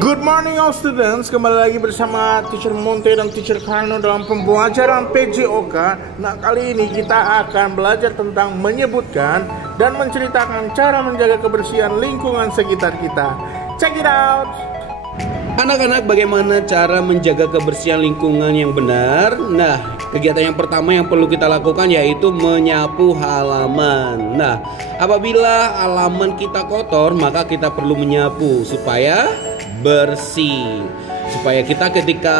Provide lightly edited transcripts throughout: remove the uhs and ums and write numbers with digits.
Good morning all students, kembali lagi bersama Teacher Monte dan Teacher Karno dalam pembelajaran PJOK. Nah, kali ini kita akan belajar tentang menyebutkan dan menceritakan cara menjaga kebersihan lingkungan sekitar kita. Check it out. Anak-anak, bagaimana cara menjaga kebersihan lingkungan yang benar? Nah, kegiatan yang pertama yang perlu kita lakukan yaitu menyapu halaman. Nah, apabila halaman kita kotor, maka kita perlu menyapu supaya bersih. Supaya kita ketika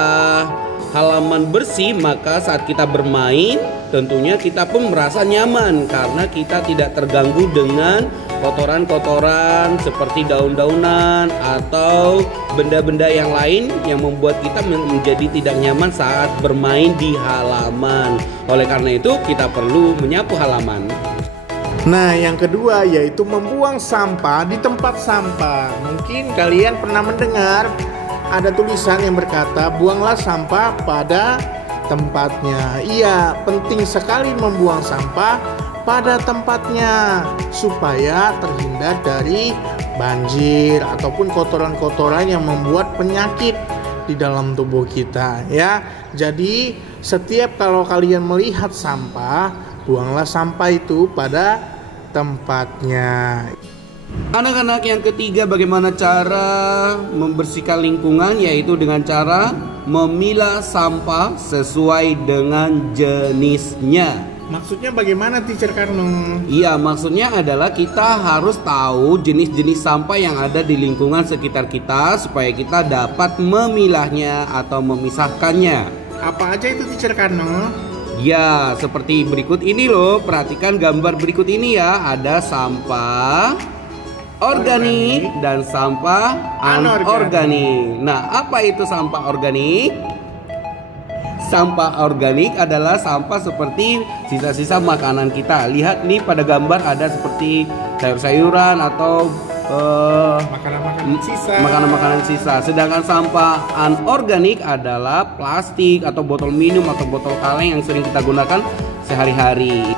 halaman bersih, maka saat kita bermain tentunya kita pun merasa nyaman karena kita tidak terganggu dengan kotoran-kotoran seperti daun-daunan atau benda-benda yang lain yang membuat kita menjadi tidak nyaman saat bermain di halaman. Oleh karena itu kita perlu menyapu halaman. Nah, yang kedua yaitu membuang sampah di tempat sampah. Mungkin kalian pernah mendengar ada tulisan yang berkata buanglah sampah pada tempatnya. Iya, penting sekali membuang sampah pada tempatnya supaya terhindar dari banjir ataupun kotoran-kotoran yang membuat penyakit di dalam tubuh kita ya. Jadi setiap kalau kalian melihat sampah, buanglah sampah itu pada tempatnya. Anak-anak, yang ketiga, bagaimana cara membersihkan lingkungan, yaitu dengan cara memilah sampah sesuai dengan jenisnya. Maksudnya bagaimana, Teacher Karno? Iya, maksudnya adalah kita harus tahu jenis-jenis sampah yang ada di lingkungan sekitar kita supaya kita dapat memilahnya atau memisahkannya. Apa aja itu, Teacher Karno? Ya, seperti berikut ini loh. Perhatikan gambar berikut ini ya. Ada sampah organik dan sampah anorganik. Nah, apa itu sampah organik? Sampah organik adalah sampah seperti sisa-sisa makanan kita. Lihat nih pada gambar ada seperti sayur-sayuran atau makanan-makanan sisa. Sedangkan sampah anorganik adalah plastik atau botol minum atau botol kaleng yang sering kita gunakan sehari-hari.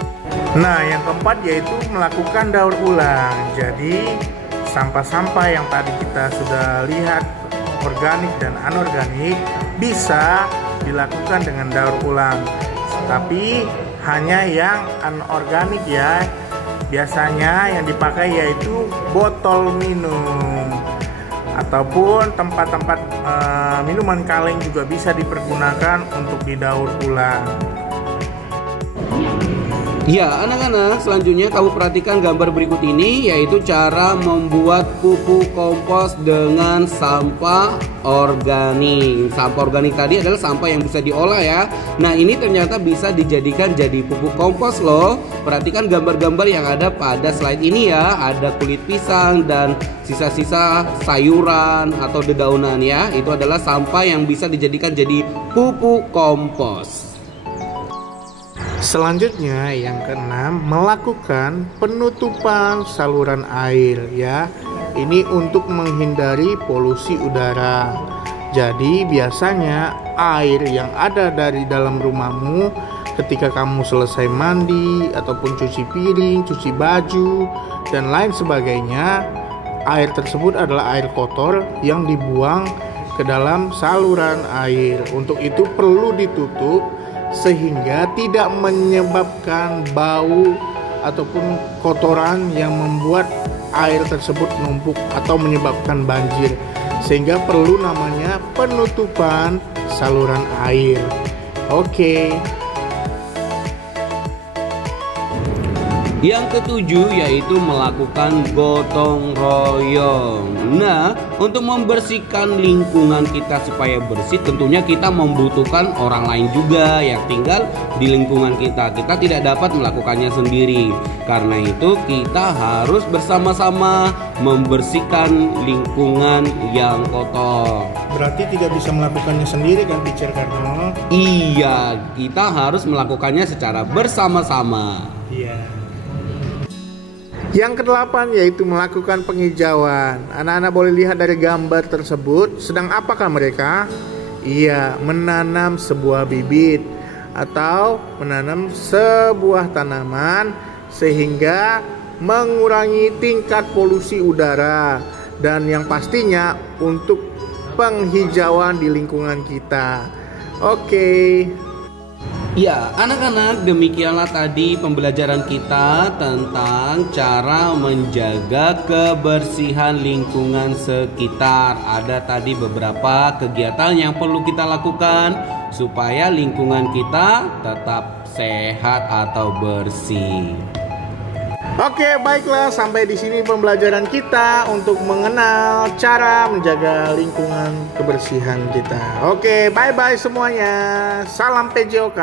Nah, yang keempat yaitu melakukan daur ulang. Jadi sampah-sampah yang tadi kita sudah lihat organik dan anorganik bisa dilakukan dengan daur ulang. Tapi hanya yang anorganik ya. Biasanya yang dipakai yaitu botol minum ataupun tempat-tempat minuman kaleng juga bisa dipergunakan untuk didaur ulang. Ya, anak-anak, selanjutnya kamu perhatikan gambar berikut ini, yaitu cara membuat pupuk kompos dengan sampah organik. Sampah organik tadi adalah sampah yang bisa diolah ya. Nah, ini ternyata bisa dijadikan jadi pupuk kompos loh. Perhatikan gambar-gambar yang ada pada slide ini ya. Ada kulit pisang dan sisa-sisa sayuran atau dedaunan ya. Itu adalah sampah yang bisa dijadikan jadi pupuk kompos. Selanjutnya yang keenam, melakukan penutupan saluran air ya. Ini untuk menghindari polusi udara. Jadi biasanya air yang ada dari dalam rumahmu ketika kamu selesai mandi ataupun cuci piring, cuci baju dan lain sebagainya, air tersebut adalah air kotor yang dibuang ke dalam saluran air. Untuk itu perlu ditutup sehingga tidak menyebabkan bau ataupun kotoran yang membuat air tersebut numpuk atau menyebabkan banjir. Sehingga perlu namanya penutupan saluran air. Oke. Yang ketujuh yaitu melakukan gotong royong. Nah, untuk membersihkan lingkungan kita supaya bersih, tentunya kita membutuhkan orang lain juga yang tinggal di lingkungan kita. Kita tidak dapat melakukannya sendiri. Karena itu kita harus bersama-sama membersihkan lingkungan yang kotor. Berarti tidak bisa melakukannya sendiri kan, Teacher Karno? Iya, kita harus melakukannya secara bersama-sama. Iya. Yang kedelapan yaitu melakukan penghijauan. Anak-anak boleh lihat dari gambar tersebut, sedang apakah mereka? Iya, menanam sebuah bibit atau menanam sebuah tanaman sehingga mengurangi tingkat polusi udara. dan yang pastinya untuk penghijauan di lingkungan kita. Oke. Ya, anak-anak, demikianlah tadi pembelajaran kita tentang cara menjaga kebersihan lingkungan sekitar. Ada tadi beberapa kegiatan yang perlu kita lakukan supaya lingkungan kita tetap sehat atau bersih. Oke, baiklah, sampai di sini pembelajaran kita untuk mengenal cara menjaga lingkungan kebersihan kita. Oke, bye-bye semuanya. Salam PJOK.